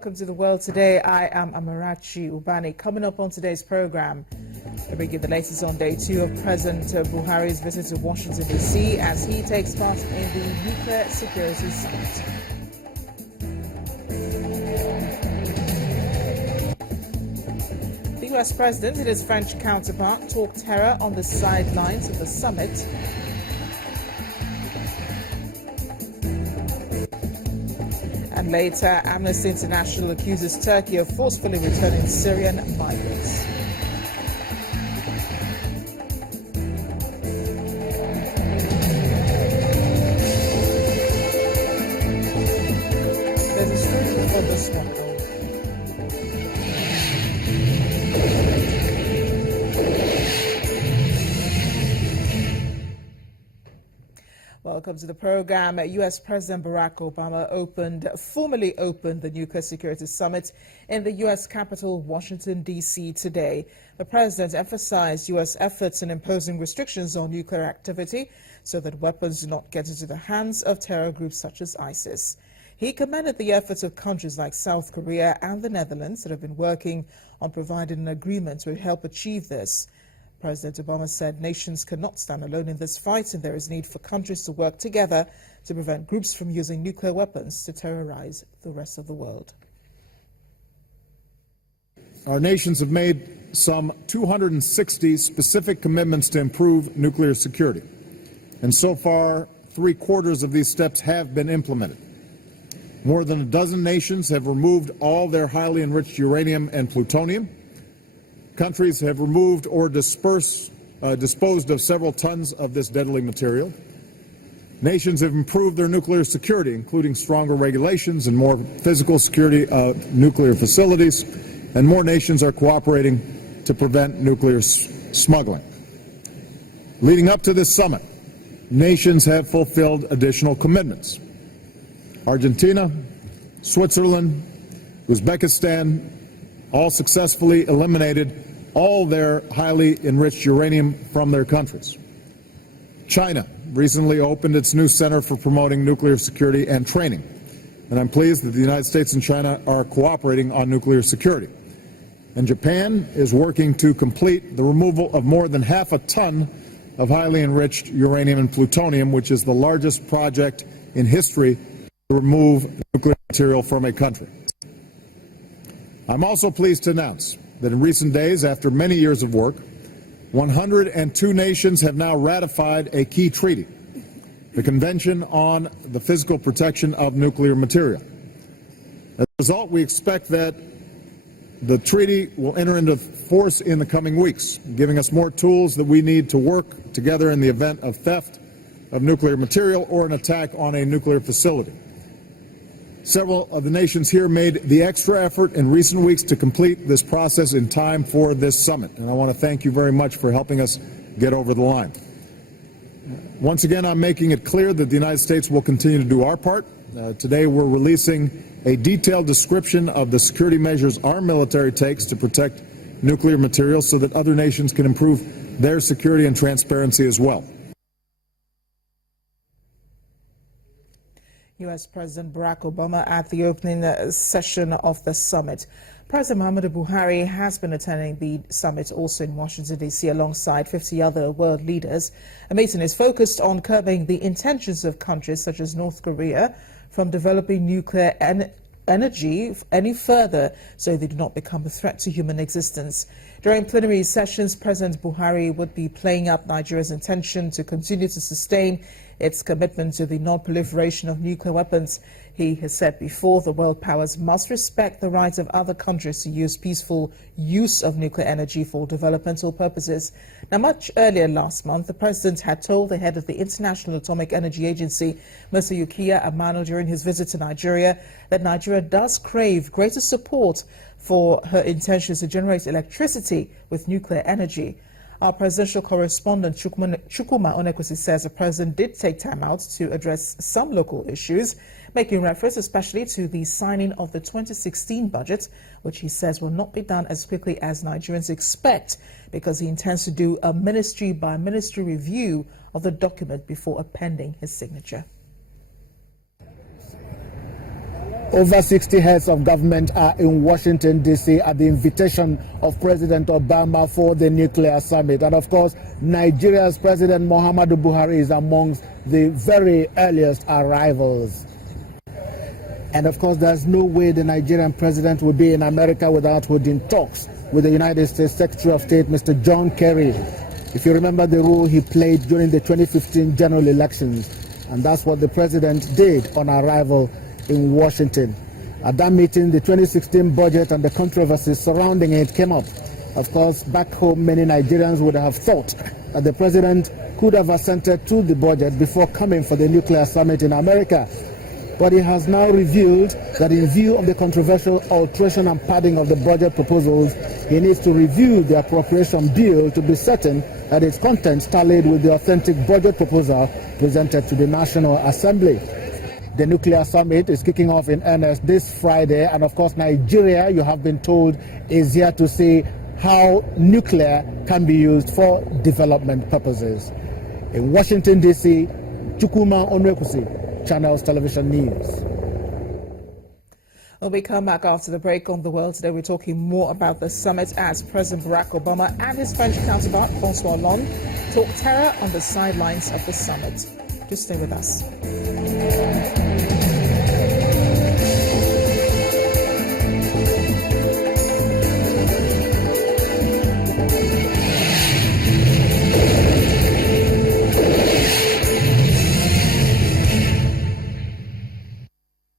welcome to The World Today. I am Amarachi Ubani. Coming up on today's program, we bring you the latest on day 2 of President Buhari's visit to Washington, D.C. as he takes part in the Nuclear Security Summit. The U.S. President and his French counterpart talked terror on the sidelines of the summit. And later, Amnesty International accuses Turkey of forcefully returning Syrian migrants. There's a story before this one. Welcome to the program. U.S. President Barack Obama formally opened the Nuclear Security Summit in the U.S. capital, Washington, D.C. today. The president emphasized U.S. efforts in imposing restrictions on nuclear activity so that weapons do not get into the hands of terror groups such as ISIS. He commended the efforts of countries like South Korea and the Netherlands that have been working on providing an agreement to help achieve this. President Obama said nations cannot stand alone in this fight, and there is need for countries to work together to prevent groups from using nuclear weapons to terrorize the rest of the world. Our nations have made some 260 specific commitments to improve nuclear security, and so far, 3/4 of these steps have been implemented. More than a dozen nations have removed all their highly enriched uranium and plutonium. Countries have removed or disposed of several tons of this deadly material. Nations have improved their nuclear security, including stronger regulations and more physical security of nuclear facilities, and more nations are cooperating to prevent nuclear smuggling. Leading up to this summit, nations have fulfilled additional commitments. Argentina, Switzerland, Uzbekistan all successfully eliminated all their highly enriched uranium from their countries. China recently opened its new Center for Promoting Nuclear Security and Training, and I'm pleased that the United States and China are cooperating on nuclear security. And Japan is working to complete the removal of more than half a ton of highly enriched uranium and plutonium, which is the largest project in history to remove nuclear material from a country. I'm also pleased to announce that in recent days, after many years of work, 102 nations have now ratified a key treaty, the Convention on the Physical Protection of Nuclear Material. As a result, we expect that the treaty will enter into force in the coming weeks, giving us more tools that we need to work together in the event of theft of nuclear material or an attack on a nuclear facility. Several of the nations here made the extra effort in recent weeks to complete this process in time for this summit, and I want to thank you very much for helping us get over the line. Once again, I'm making it clear that the United States will continue to do our part. Today we're releasing a detailed description of the security measures our military takes to protect nuclear materials so that other nations can improve their security and transparency as well. U.S. President Barack Obama at the opening session of the summit. President Muhammadu Buhari has been attending the summit also in Washington, D.C. alongside 50 other world leaders. A meeting is focused on curbing the intentions of countries such as North Korea from developing nuclear energy any further so they do not become a threat to human existence. During plenary sessions, President Buhari would be playing up Nigeria's intention to continue to sustain its commitment to the non-proliferation of nuclear weapons. He has said before the world powers must respect the rights of other countries to use peaceful use of nuclear energy for developmental purposes. Now, much earlier last month, the president had told the head of the International Atomic Energy Agency, Mr. Yukiya Amano, during his visit to Nigeria, that Nigeria does crave greater support for her intentions to generate electricity with nuclear energy. Our presidential correspondent, Chukwuma Onekwesi, says the president did take time out to address some local issues, making reference especially to the signing of the 2016 budget, which he says will not be done as quickly as Nigerians expect, because he intends to do a ministry-by-ministry review of the document before appending his signature. Over 60 heads of government are in Washington, D.C. at the invitation of President Obama for the nuclear summit. And of course, Nigeria's President Muhammadu Buhari is amongst the very earliest arrivals. And of course, there's no way the Nigerian president would be in America without holding talks with the United States Secretary of State, Mr. John Kerry. If you remember the role he played during the 2015 general elections, and that's what the president did on arrival in Washington. At that meeting, the 2016 budget and the controversies surrounding it came up. Of course, back home, many Nigerians would have thought that the president could have assented to the budget before coming for the nuclear summit in America. But he has now revealed that in view of the controversial alteration and padding of the budget proposals, he needs to review the appropriation bill to be certain that its contents tallied with the authentic budget proposal presented to the National Assembly. The nuclear summit is kicking off in earnest this Friday, and of course Nigeria, you have been told, is here to see how nuclear can be used for development purposes. In Washington, D.C., Chukwuma Onwekusi, Channels Television News. Well, we come back after the break. On The World Today, we're talking more about the summit as President Barack Obama and his French counterpart, François Hollande, talk terror on the sidelines of the summit. Just stay with us.